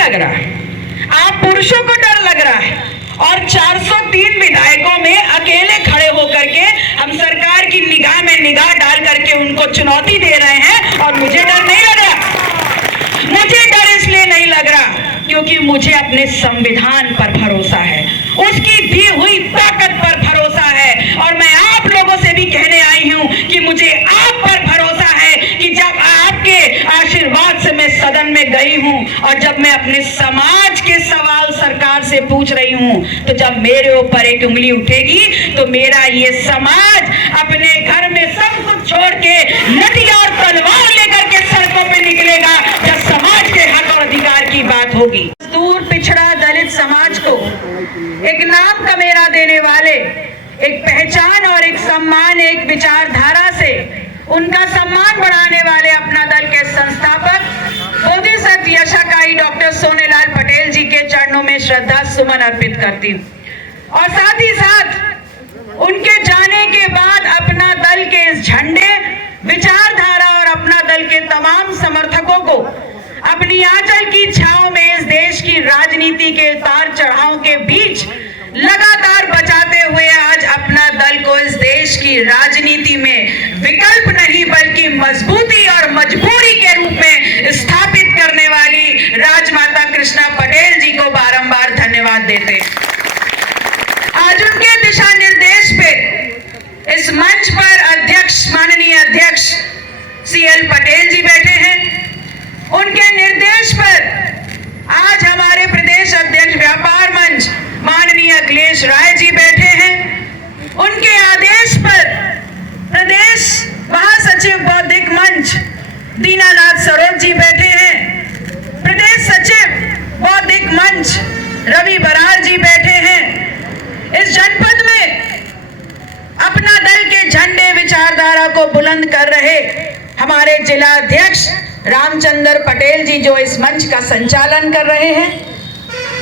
लग रहा है, आप पुरुषों को डर लग रहा है, और 403 विधायकों में अकेले खड़े होकर के हम सरकार की निगाह में निगाह डाल करके उनको चुनौती दे रहे हैं। और मुझे डर नहीं लग रहा, मुझे डर इसलिए नहीं लग रहा क्योंकि मुझे अपने संविधान पर भरोसा है, उसकी दी हुई ताकत पर भरोसा है। और मैं आप लोगों से भी कहने आई हूं कि मुझे आप पर भरोसा है कि जब आपके आशीर्वाद से मैं सदन में गई हूं और जब मैं अपने समाज के सवाल सरकार से पूछ रही हूं, तो जब मेरे ऊपर एक उंगली उठेगी तो मेरा ये समाज अपने घर में सब कुछ छोड़ के लठिया और तलवार लेकर के सड़कों पे निकलेगा जब समाज के हक और अधिकार की बात होगी। मजदूर, पिछड़ा, दलित समाज को एक नाम कमेरा देने वाले, एक पहचान और एक सम्मान, एक विचारधारा से उनका सम्मान बढ़ाने वाले अपना दल के संस्थापक बोधिसत्व यशाकाई डॉक्टर सोनेलाल पटेल जी के चरणों में श्रद्धा सुमन अर्पित करती हूँ। और साथ ही साथ उनके जाने के बाद अपना दल के इस झंडे, विचारधारा और अपना दल के तमाम समर्थकों को अपनी आंचल की छांव में इस देश की राजनीति के उतार चढ़ाव के बीच लगातार बचाते हुए आज अपना दल को इस देश की राजनीति में विकल्प नहीं बल्कि मजबूती और मजबूरी के रूप में स्थापित करने वाली राजमाता कृष्णा पटेल जी को बारंबार धन्यवाद देते। आज उनके दिशा निर्देश पे इस मंच पर अध्यक्ष, माननीय अध्यक्ष CL पटेल जी बैठे हैं। उनके निर्देश पर आज हमारे प्रदेश अध्यक्ष व्यापार मंच माननीय अखिलेश राय जी बैठे हैं। उनके आदेश पर प्रदेश महासचिव बौद्धिक मंच दीनानाथ सरोज जी बैठे हैं। प्रदेश सचिव बौद्धिक मंच रवि बरार जी बैठे हैं। इस जनपद में अपना दल के झंडे, विचारधारा को बुलंद कर रहे हमारे जिला अध्यक्ष रामचंद्र पटेल जी जो इस मंच का संचालन कर रहे हैं,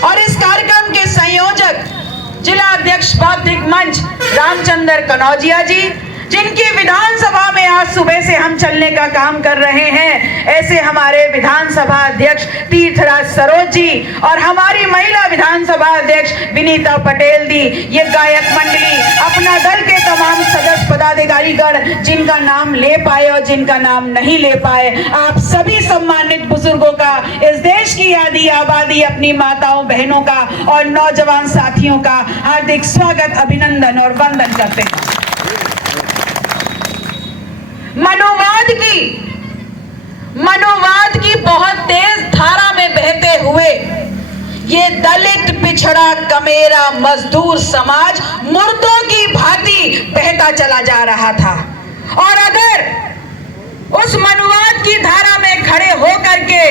और इस कार्यक्रम के संयोजक जिला अध्यक्ष बौद्धिक मंच रामचंद्र कनौजिया जी, जिनकी विधानसभा में आज सुबह से हम चलने का काम कर रहे हैं। ऐसे हमारे विधानसभा अध्यक्ष तीर्थराज सरोज जी और हमारी महिला विधानसभा अध्यक्ष विनीता पटेल दी, ये गायक मंडली, अपना दल के तमाम सदस्य पदाधिकारीगण जिनका नाम ले पाए और जिनका नाम नहीं ले पाए, आप सभी सम्मानित बुजुर्गों का, इस देश की आदि आबादी, अपनी माताओं, बहनों का और नौजवान साथियों का हार्दिक स्वागत, अभिनंदन और वंदन करते हैं। मनोवाद की बहुत तेज धारा में बहते हुए ये दलित, पिछड़ा, कमेरा, मजदूर समाज मुर्दों की भांति बहता चला जा रहा था। और अगर उस मनोवाद की धारा में खड़े होकर के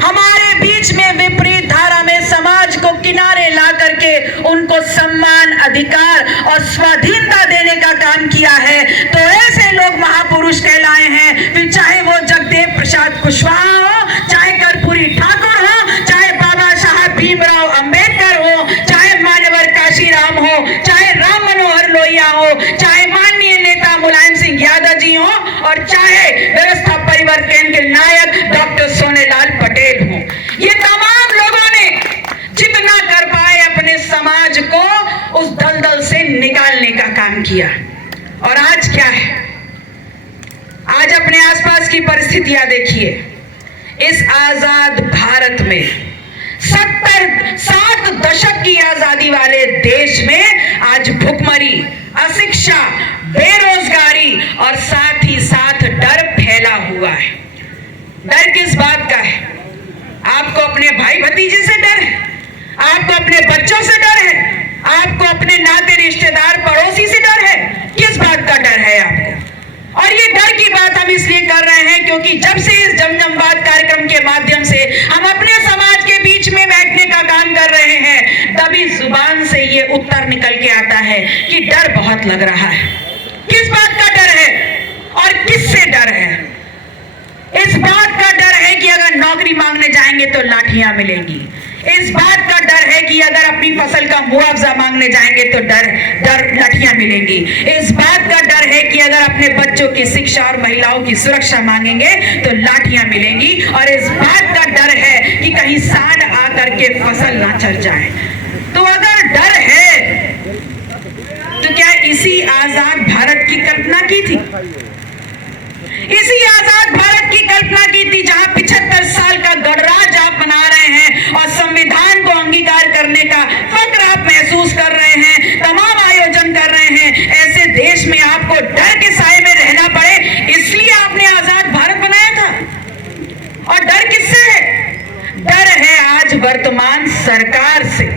हमारे बीच में विपरीत धारा में समाज को किनारे ला करके उनको सम्मान, अधिकार और स्वाधीनता देने का काम किया है, तो ऐसे लोग महापुरुष कहलाए हैं। फिर चाहे वो जगदेव प्रसाद कुशवाहा हो, चाहे कर्पूरी ठाकुर हो, चाहे बाबा साहब भीमराव अंबेडकर हो, चाहे मान्यवर काशीराम हो, चाहे राम मनोहर लोहिया हो, चाहे माननीय नेता मुलायम सिंह यादव जी हो, और चाहे व्यवस्था परिवर्तन के नायक डॉक्टर सोनेलाल पटेल हो। ये तमाम लोगों ने जितना कर पाए अपने समाज को उस दलदल से निकालने का काम किया। और आज क्या है, आज अपने आसपास की परिस्थितियां देखिए। इस आजाद भारत में 60 दशक की आजादी वाले देश में आज भुखमरी, अशिक्षा, बेरोजगारी और साथ ही साथ डर फैला हुआ है। डर किस बात का है? आपको अपने भाई भतीजे से डर है, आपको अपने बच्चों से डर है, आपको अपने नाते रिश्तेदार पड़ोसी से डर है। किस बात का डर है आपको? और ये डर की बात हम इसलिए कर रहे हैं क्योंकि जब से इस जमजमवाद कार्यक्रम के माध्यम से हम अपने समाज के बीच में बैठने का काम कर रहे हैं, तभी जुबान से ये उत्तर निकल के आता है कि डर बहुत लग रहा है। किस बात का डर है और किससे डर है? इस बात का डर है कि अगर नौकरी मांगने जाएंगे तो लाठियां मिलेंगी। इस बात का डर है कि अगर अपनी फसल का मुआवजा मांगने जाएंगे तो डर लाठियां मिलेंगी। इस बात का डर है कि अगर अपने बच्चों की शिक्षा और महिलाओं की सुरक्षा मांगेंगे तो लाठियां मिलेंगी। और इस बात का डर है कि कहीं सांड आकर के फसल ना चढ़ जाए। तो अगर डर है तो क्या इसी आजाद भारत की कल्पना की थी? इसी आजाद भारत की कल्पना की थी जहां 75 साल का गणराज आप बना रहे हैं और संविधान को अंगीकार करने का फक्र आप महसूस कर रहे हैं, तमाम आयोजन कर रहे हैं। ऐसे देश में आपको डर के साए में रहना पड़े, इसलिए आपने आजाद भारत बनाया था। और डर किससे है? डर है आज वर्तमान सरकार से।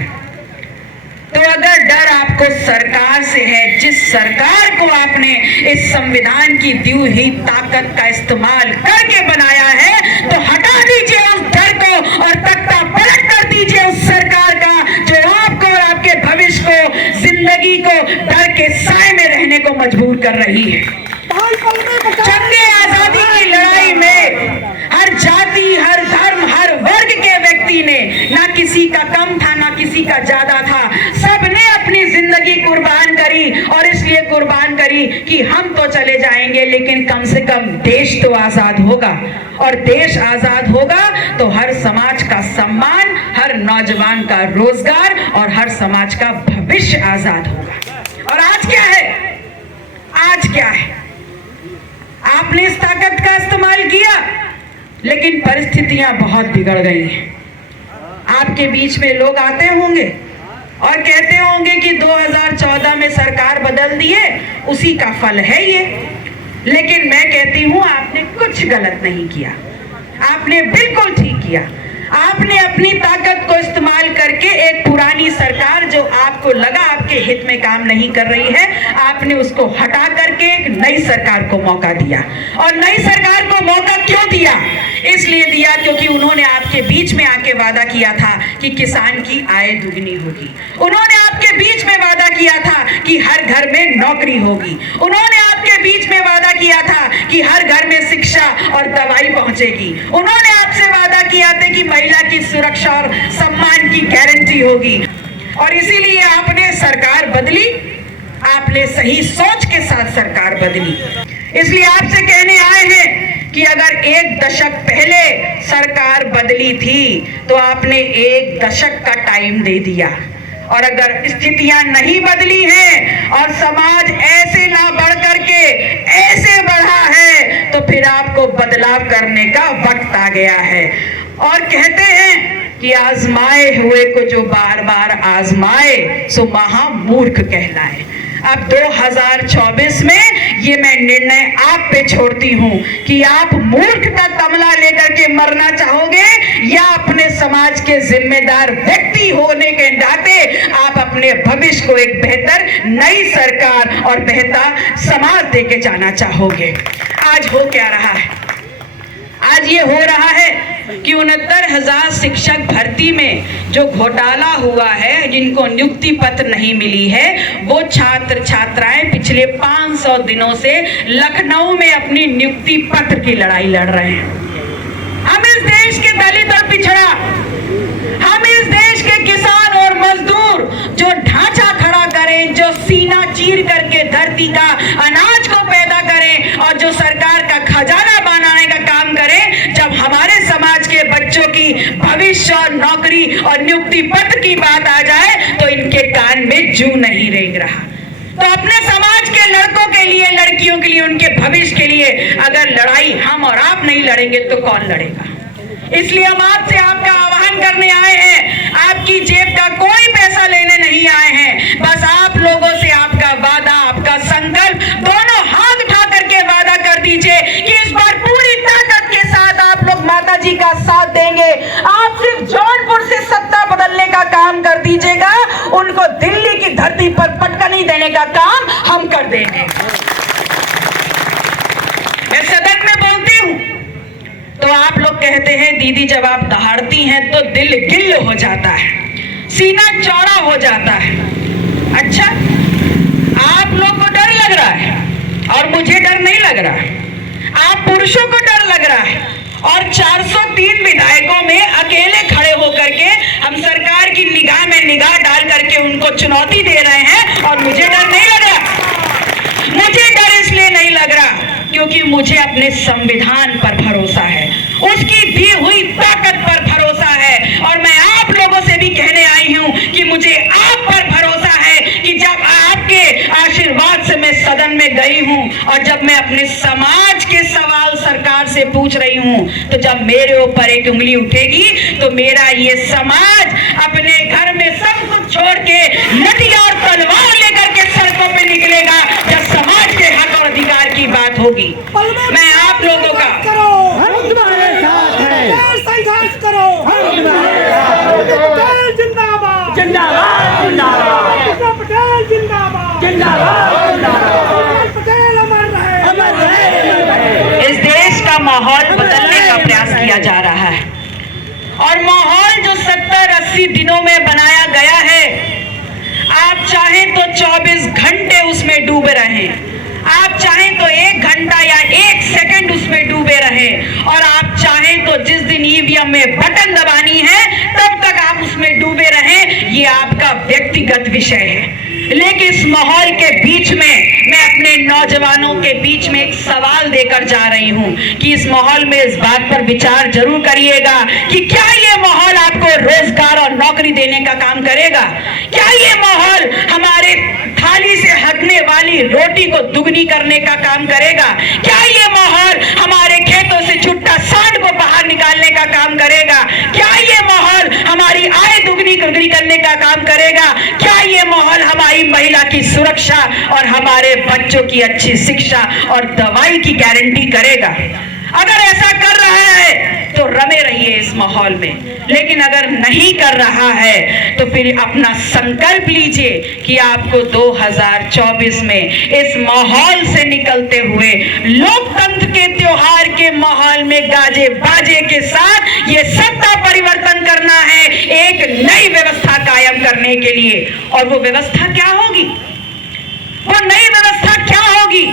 तो अगर डर आपको सरकार से है, जिस सरकार को आपने इस संविधान की दी हुई ताकत का इस्तेमाल करके बनाया है, तो हटा दीजिए उस डर को और तख्ता पलट कर दीजिए उस सरकार का जो आपको और आपके भविष्य को, जिंदगी को डर के साए में रहने को मजबूर कर रही है। जंगे आजादी की लड़ाई में हर जाति, हर धर्म, हर वर्ग के व्यक्ति ने, ना किसी का कम था ना किसी का ज्यादा था, सबने अपनी जिंदगी कुर्बान करी। और इसलिए कुर्बान करी कि हम तो चले जाएंगे लेकिन कम से कम देश तो आजाद होगा। और देश आजाद होगा तो हर समाज का सम्मान, हर नौजवान का रोजगार और हर समाज का भविष्य आजाद होगा। और आज क्या है? आज क्या है? आपने इस ताकत का इस्तेमाल किया लेकिन परिस्थितियां बहुत बिगड़ गई हैं। आपके बीच में लोग आते होंगे और कहते होंगे कि 2014 में सरकार बदल दी है, उसी का फल है ये। लेकिन मैं कहती हूं आपने कुछ गलत नहीं किया, आपने बिल्कुल ठीक किया। आपने अपनी ताकत को इस्तेमाल करके एक पुरानी सरकार जो आपको लगा आपके हित में काम नहीं कर रही है, आपने उसको हटा करके एक नई सरकार को मौका दिया। और नई सरकार को मौका क्यों दिया? इसलिए दिया क्योंकि उन्होंने आपके बीच में आके वादा किया था कि किसान की आय दुगनी होगी। उन्होंने आपके बीच में वादा किया था कि हर घर में नौकरी होगी। उन्होंने आपके बीच में वादा किया था कि हर घर में शिक्षा और दवाई पहुंचेगी। उन्होंने आपसे वादा किया था कि महिला की सुरक्षा और सम्मान की गारंटी होगी। और इसीलिए आपने सरकार बदली, आपने सही सोच के साथ सरकार बदली। इसलिए आपसे कहने आए हैं कि अगर एक दशक पहले सरकार बदली थी तो आपने एक दशक का टाइम दे दिया। और अगर स्थितियां नहीं बदली हैं और समाज ऐसे ना बढ़ करके ऐसे बढ़ा है तो फिर आपको बदलाव करने का वक्त आ गया है। और कहते हैं कि आजमाए हुए को जो बार बार आजमाए सो महामूर्ख कहलाए। अब 2024 में ये मैं निर्णय आप पे छोड़ती हूँ कि आप मूर्ख का तमला लेकर के मरना चाहोगे या अपने समाज के जिम्मेदार व्यक्ति होने के नाते आप अपने भविष्य को एक बेहतर नई सरकार और बेहतर समाज देके जाना चाहोगे। आज हो क्या रहा है? आज ये हो रहा है कि 69,000 शिक्षक भर्ती में जो घोटाला हुआ है, जिनको नियुक्ति पत्र नहीं मिली है, वो छात्र छात्राएं पिछले 500 दिनों से लखनऊ में अपनी नियुक्ति पत्र की लड़ाई लड़ रहे हैं। हम इस देश के दलित और पिछड़ा, हम इस देश के किसान और मजदूर जो ढांचा खड़ा करें, जो सीना चीर करके धरती का अनाज को पैदा करें और जो सरकार का खजाना बनाने का काम करें, जब हमारे समाज के बच्चों की भविष्य और नौकरी और नियुक्ति पत्र की बात आ जाए तो इनके कान में जू नहीं रेंग रहा। तो अपने समाज के लड़कों के लिए, लड़कियों के लिए, उनके भविष्य के लिए अगर लड़ाई हम और आप नहीं लड़ेंगे तो कौन लड़ेगा? इसलिए हम आपसे आपका आह्वान करने आए हैं। आपकी जेब का कोई पैसा लेने नहीं आए हैं, बस आप लोगों से आपका वादा, आपका संकल्प, दोनों हाथ उठा करके वादा कर दीजिए कि इस बार पूरी ताकत के साथ आप लोग माता जी का साथ देंगे। आप सिर्फ जौनपुर से सत्ता बदलने का काम कर दीजिएगा, उनको दिल्ली की धरती पर पटकनी देने का काम हम कर देंगे। मैं सदन में बोलती हूँ तो आप लोग कहते हैं दीदी जब आप दहाड़ती हैं तो दिल गिल्ल हो जाता है, सीना चौड़ा हो जाता है। अच्छा, आप लोग को डर लग रहा है और मुझे डर नहीं लग रहा है। आप पुरुषों को डर लग रहा है और 403 विधायकों में अकेले खड़े होकर के हम निगाह में निगाह डाल करके उनको चुनौती दे रहे हैं। और मुझे डर नहीं लग रहा, मुझे डर इसलिए नहीं लग रहा क्योंकि मुझे अपने संविधान पर भरोसा है, उसकी दी हुई ताकत पर भरोसा है। और मैं आप लोगों से भी कहने आई हूं कि मुझे आप पर भरोसा है कि जब आपके आशीर्वाद से मैं सदन में गई हूं और जब मैं अपने समाज के सवाल सरकार से पूछ रही हूं, तो जब मेरे ऊपर एक उंगली उठेगी तो मेरा ये समाज अपने घर में सब कुछ छोड़ के लठिया और तलवार लेकर के सड़कों पे निकलेगा जब समाज के हक और अधिकार की बात होगी। मैं आप लोगों का संघर्ष करो, पटेल जिंदाबाद, जिंदाबाद, जिंदाबाद, पटेल जिंदाबाद, जिंदाबाद, पटेल अमर रहे, अमर रहे। इस देश का माहौल बदलने का प्रयास किया जा रहा है और माहौल जो 70-80 दिनों में बनाया गया है, आप चाहें तो 24 घंटे उसमें डूबे रहें, आप चाहें तो 1 घंटा या 1 सेकंड उसमें डूबे रहें, और आप चाहें तो जिस दिन ईवीएम में बटन दबानी है तब तक आप उसमें डूबे रहें, ये आपका व्यक्तिगत विषय है। लेकिन इस माहौल के बीच में मैं अपने नौजवानों के बीच में एक सवाल देकर जा रही हूं कि इस माहौल में इस बात पर विचार जरूर करिएगा कि क्या ये माहौल आपको रोजगार और नौकरी देने का काम करेगा? क्या ये माहौल हमारे थाली से हटने वाली रोटी को दुगनी करने का काम करेगा? क्या ये माहौल हमारे खेतों से छुट्टा सांड को बाहर निकालने का काम करेगा? क्या ये माहौल हमारी आय दुगनी करने का काम करेगा? क्या ये माहौल हमारी महिला की सुरक्षा और हमारे बच्चों की अच्छी शिक्षा और दवाई की गारंटी करेगा? अगर ऐसा कर रहा है तो रमे रहिए इस माहौल में, लेकिन अगर नहीं कर रहा है तो फिर अपना संकल्प लीजिए कि आपको 2024 में इस माहौल से निकलते हुए लोकतंत्र के त्योहार के माहौल में गाजे बाजे के साथ ये सत्ता परिवर्तन करना है, एक नई व्यवस्था कायम करने के लिए। और वो व्यवस्था क्या होगी? वो नई व्यवस्था क्या होगी?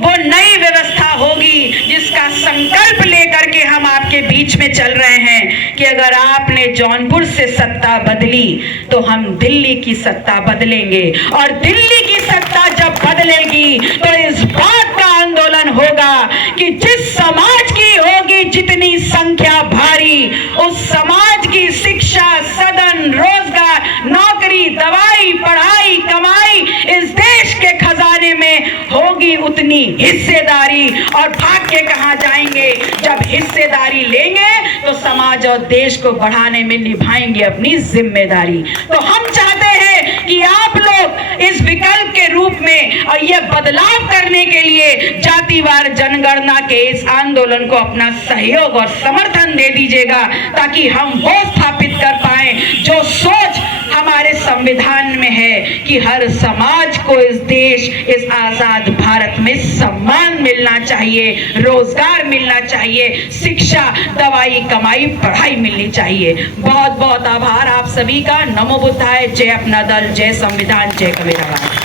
वो नई व्यवस्था होगी जिसका संकल्प लेकर के हम आपके बीच में चल रहे हैं कि अगर आपने जौनपुर से सत्ता बदली तो हम दिल्ली की सत्ता बदलेंगे, और दिल्ली की सत्ता जब बदलेगी तो इस बात का आंदोलन होगा कि जिस समाज की होगी जितनी संख्या भारी, उस समाज की शिक्षा, सदन, रोजगार, नौकरी, दवाई, पढ़ाई, कमाई इस देश के खजाने में होगी उतनी हिस्सेदारी। और भाग के कहां जाएंगे? जब हिस्सेदारी लेंगे तो समाज और देश को बढ़ाने में निभाएंगे अपनी जिम्मेदारी। तो हम चाहते हैं कि आप लोग इस विकल्प के रूप में और यह बदलाव करने के लिए जातिवार जनगणना के इस आंदोलन को अपना सहयोग और समर्थन दे दीजिएगा, ताकि हम वो स्थापित कर पाए जो सोच हमारे संविधान में है कि हर समाज को इस देश, इस आजाद भारत में सम्मान मिलना चाहिए, रोजगार मिलना चाहिए, शिक्षा, दवाई, कमाई, पढ़ाई मिलनी चाहिए। बहुत बहुत आभार आप सभी का। नमो बुद्धाय। जय अपना दल, जय संविधान, जय कबीरदास।